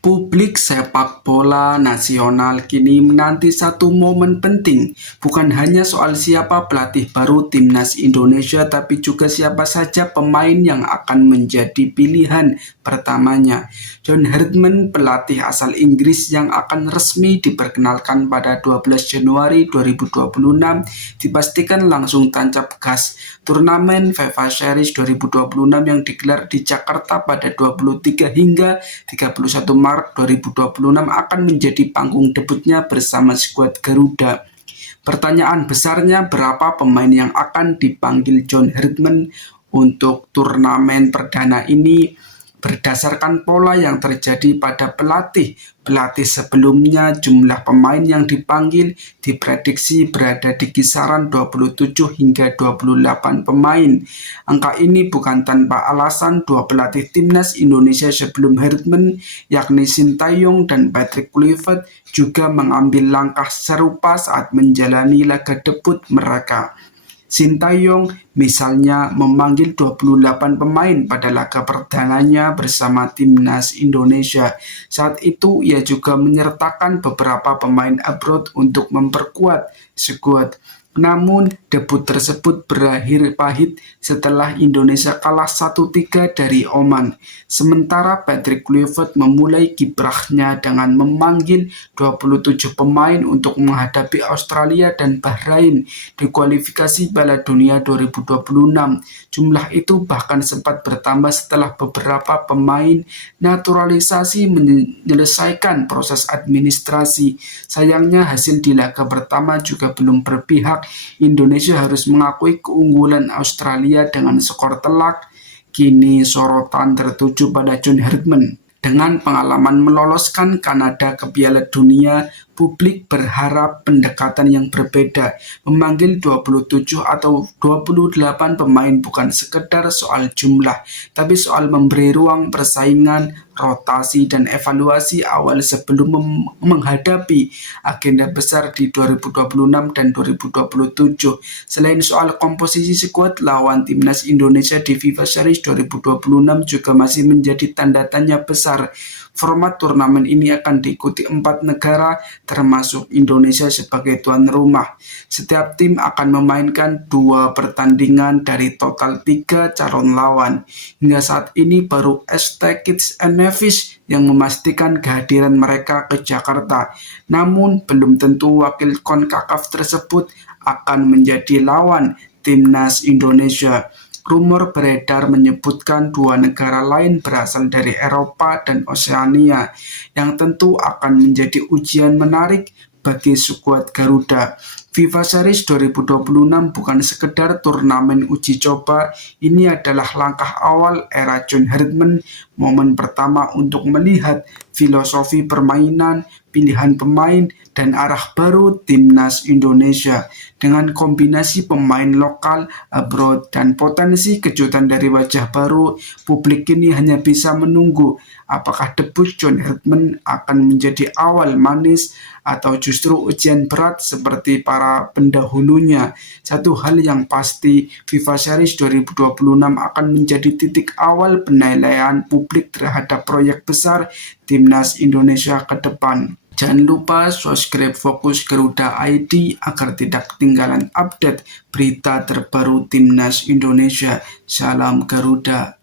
Publik sepak bola nasional kini menanti satu momen penting, bukan hanya soal siapa pelatih baru timnas Indonesia, tapi juga siapa saja pemain yang akan menjadi pilihan pertamanya. John Herdman, pelatih asal Inggris yang akan resmi diperkenalkan pada 12 Januari 2026, dipastikan langsung tancap gas. Turnamen FIFA Series 2026 yang digelar di Jakarta pada 23 hingga 31 Maret 2026 akan menjadi panggung debutnya bersama skuad Garuda. Pertanyaan besarnya, berapa pemain yang akan dipanggil John Herdman untuk turnamen perdana ini? Berdasarkan pola yang terjadi pada pelatih sebelumnya, jumlah pemain yang dipanggil diprediksi berada di kisaran 27 hingga 28 pemain. Angka ini bukan tanpa alasan. Dua pelatih timnas Indonesia sebelum Herdman, yakni Sintayong dan Patrick Kluivert, juga mengambil langkah serupa saat menjalani laga debut mereka. Sintayong misalnya memanggil 28 pemain pada laga perdananya bersama timnas Indonesia. Saat itu ia juga menyertakan beberapa pemain abroad untuk memperkuat skuad. Namun debut tersebut berakhir pahit setelah Indonesia kalah 1-3 dari Oman. Sementara Patrick Kluivert memulai kiprahnya dengan memanggil 27 pemain untuk menghadapi Australia dan Bahrain di kualifikasi Piala Dunia 2026. Jumlah itu bahkan sempat bertambah setelah beberapa pemain naturalisasi menyelesaikan proses administrasi. Sayangnya hasil di laga pertama juga belum berpihak. Indonesia harus mengakui keunggulan Australia dengan skor telak. Kini sorotan tertuju pada John Herdman. Dengan pengalaman meloloskan Kanada ke Piala Dunia, publik berharap pendekatan yang berbeda. Memanggil 27 atau 28 pemain bukan sekedar soal jumlah, tapi soal memberi ruang persaingan, rotasi, dan evaluasi awal sebelum menghadapi agenda besar di 2026 dan 2027. Selain soal komposisi skuad, lawan timnas Indonesia di FIFA Series 2026 juga masih menjadi tanda tanya besar. Format turnamen ini akan diikuti 4 negara, termasuk Indonesia sebagai tuan rumah. Setiap tim akan memainkan 2 pertandingan dari total 3 calon lawan. Hingga saat ini baru ST Kitts and Nevis yang memastikan kehadiran mereka ke Jakarta. Namun belum tentu wakil CONCACAF tersebut akan menjadi lawan timnas Indonesia. Rumor beredar menyebutkan 2 negara lain berasal dari Eropa dan Oseania, yang tentu akan menjadi ujian menarik bagi skuad Garuda. FIFA Series 2026 bukan sekedar turnamen uji coba, ini adalah langkah awal era John Herdman, momen pertama untuk melihat filosofi permainan, pilihan pemain, dan arah baru timnas Indonesia. Dengan kombinasi pemain lokal, abroad, dan potensi kejutan dari wajah baru, publik kini hanya bisa menunggu apakah debut John Herdman akan menjadi awal manis atau justru ujian berat seperti para pendahulunya. Satu hal yang pasti, FIFA Series 2026 akan menjadi titik awal penilaian publik terhadap proyek besar timnas Indonesia ke depan. Jangan lupa subscribe Fokus Garuda ID agar tidak ketinggalan update berita terbaru timnas Indonesia. Salam Garuda.